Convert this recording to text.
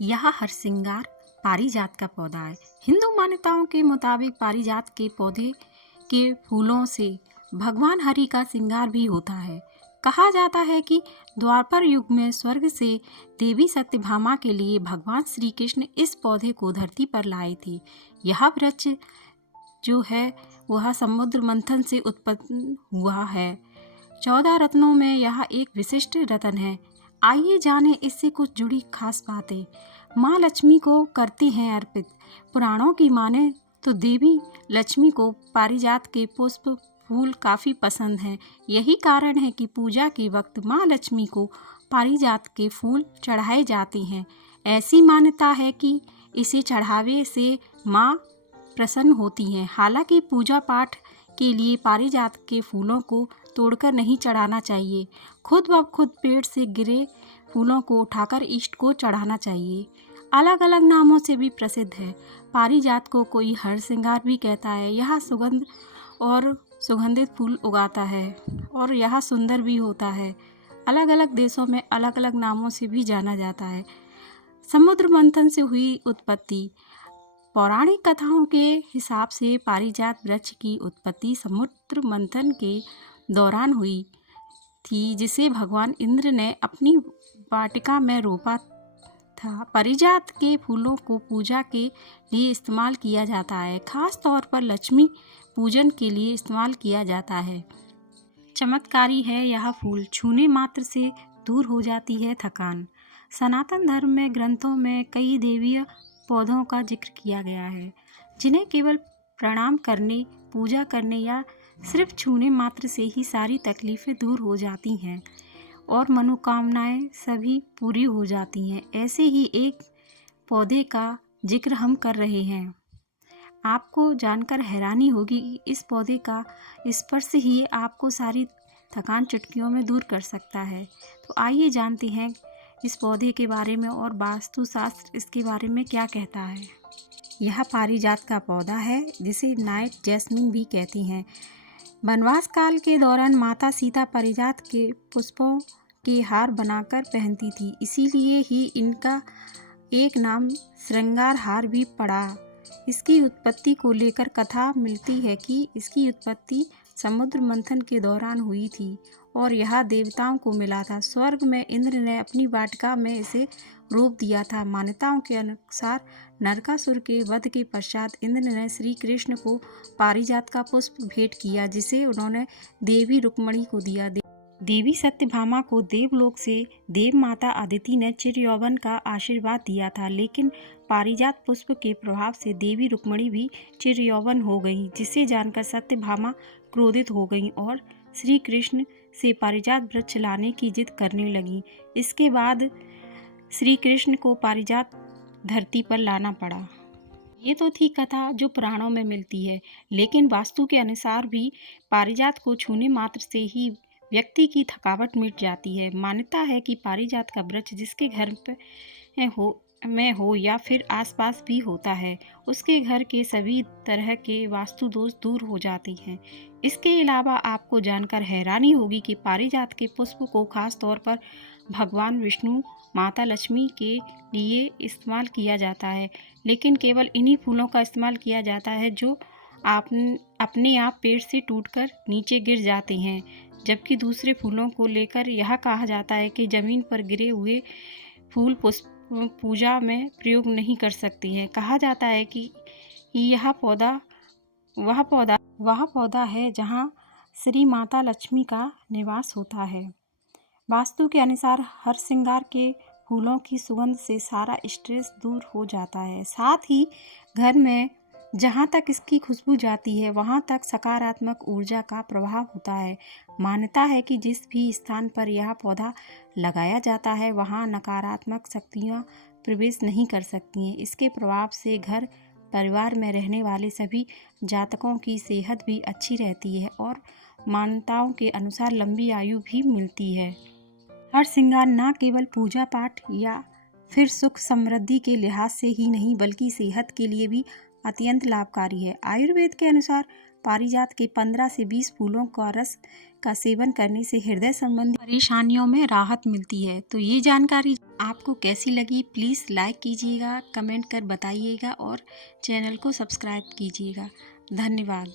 यह हरसिंगार पारिजात का पौधा है। हिंदू मान्यताओं के मुताबिक पारिजात के पौधे के फूलों से भगवान हरि का श्रृंगार भी होता है। कहा जाता है कि द्वापर युग में स्वर्ग से देवी सत्यभामा के लिए भगवान श्री कृष्ण इस पौधे को धरती पर लाए थे। यह वृक्ष जो है वह समुद्र मंथन से उत्पन्न हुआ है। 14 रत्नों में यह एक विशिष्ट रत्न है। आइए जाने इससे कुछ जुड़ी खास बातें। माँ लक्ष्मी को करते हैं अर्पित। पुराणों की माने तो देवी लक्ष्मी को पारिजात के पुष्प फूल काफ़ी पसंद हैं। यही कारण है कि पूजा के वक्त माँ लक्ष्मी को पारिजात के फूल चढ़ाए जाते हैं। ऐसी मान्यता है कि इसे चढ़ावे से माँ प्रसन्न होती हैं। हालांकि पूजा पाठ के लिए पारिजात के फूलों को तोड़कर नहीं चढ़ाना चाहिए। खुद ब खुद पेड़ से गिरे फूलों को उठाकर इष्ट को चढ़ाना चाहिए। अलग अलग नामों से भी प्रसिद्ध है। पारिजात को कोई हरसिंगार भी कहता है। यह सुगंध और सुगंधित फूल उगाता है और यह सुंदर भी होता है। अलग अलग देशों में अलग अलग नामों से भी जाना जाता है। समुद्र मंथन से हुई उत्पत्ति। पौराणिक कथाओं के हिसाब से पारिजात वृक्ष की उत्पत्ति समुद्र मंथन के दौरान हुई थी, जिसे भगवान इंद्र ने अपनी वाटिका में रोपा था। पारिजात के फूलों को पूजा के लिए इस्तेमाल किया जाता है। खास तौर पर लक्ष्मी पूजन के लिए इस्तेमाल किया जाता है। चमत्कारी है यह फूल, छूने मात्र से दूर हो जाती है थकान। सनातन धर्म में ग्रंथों में कई देवीय पौधों का जिक्र किया गया है, जिन्हें केवल प्रणाम करने, पूजा करने या सिर्फ छूने मात्र से ही सारी तकलीफ़ें दूर हो जाती हैं और मनोकामनाएं सभी पूरी हो जाती हैं। ऐसे ही एक पौधे का जिक्र हम कर रहे हैं। आपको जानकर हैरानी होगी कि इस पौधे का स्पर्श ही आपको सारी थकान चुटकियों में दूर कर सकता है। तो आइए जानते हैं इस पौधे के बारे में और वास्तुशास्त्र इसके बारे में क्या कहता है। यह पारिजात का पौधा है, जिसे नाइट जैस्मिन भी कहती हैं। वनवास काल के दौरान माता सीता पारिजात के पुष्पों के हार बनाकर पहनती थी, इसीलिए ही इनका एक नाम श्रृंगार हार भी पड़ा। इसकी उत्पत्ति को लेकर कथा मिलती है कि इसकी उत्पत्ति समुद्र मंथन के दौरान हुई थी और यह देवताओं को मिला था। स्वर्ग में इंद्र ने अपनी वाटिका में इसे रोप दिया था। मान्यताओं के अनुसार नरकासुर के वध के पश्चात इंद्र ने श्री कृष्ण को पारिजात का पुष्प भेंट किया, जिसे उन्होंने देवी रुक्मणी को दिया। देवी सत्यभामा को देवलोक से देव माता अदिति ने चिरयौवन का आशीर्वाद दिया था, लेकिन पारिजात पुष्प के प्रभाव से देवी रुक्मणी भी चिरयौवन हो गई, जिसे जानकर सत्यभामा क्रोधित हो गई और श्री कृष्ण से पारिजात वृक्ष लाने की जिद करने लगी। इसके बाद श्री कृष्ण को पारिजात धरती पर लाना पड़ा। ये तो थी कथा जो पुराणों में मिलती है, लेकिन वास्तु के अनुसार भी पारिजात को छूने मात्र से ही व्यक्ति की थकावट मिट जाती है। मान्यता है कि पारिजात का वृक्ष जिसके घर में हो या फिर आसपास भी होता है, उसके घर के सभी तरह के वास्तु दोष दूर हो जाते हैं। इसके अलावा आपको जानकर हैरानी होगी कि पारिजात के पुष्प को खास तौर पर भगवान विष्णु, माता लक्ष्मी के लिए इस्तेमाल किया जाता है, लेकिन केवल इन्हीं फूलों का इस्तेमाल किया जाता है जो अपने आप पेड़ से टूटकर नीचे गिर जाते हैं, जबकि दूसरे फूलों को लेकर यह कहा जाता है कि ज़मीन पर गिरे हुए फूल पूजा में प्रयोग नहीं कर सकती हैं। कहा जाता है कि यह पौधा वह पौधा है जहाँ श्री माता लक्ष्मी का निवास होता है। वास्तु के अनुसार हर श्रृंगार के फूलों की सुगंध से सारा स्ट्रेस दूर हो जाता है। साथ ही घर में जहाँ तक इसकी खुशबू जाती है वहाँ तक सकारात्मक ऊर्जा का प्रभाव होता है। मान्यता है कि जिस भी स्थान पर यह पौधा लगाया जाता है वहाँ नकारात्मक शक्तियाँ प्रवेश नहीं कर सकती हैं। इसके प्रभाव से घर परिवार में रहने वाले सभी जातकों की सेहत भी अच्छी रहती है और मान्यताओं के अनुसार लंबी आयु भी मिलती है। हर श्रृंगार न केवल पूजा पाठ या फिर सुख समृद्धि के लिहाज से ही नहीं, बल्कि सेहत के लिए भी अत्यंत लाभकारी है। आयुर्वेद के अनुसार पारिजात के 15 से 20 फूलों का रस का सेवन करने से हृदय संबंधी परेशानियों में राहत मिलती है। तो ये जानकारी आपको कैसी लगी, प्लीज़ लाइक कीजिएगा, कमेंट कर बताइएगा और चैनल को सब्सक्राइब कीजिएगा। धन्यवाद।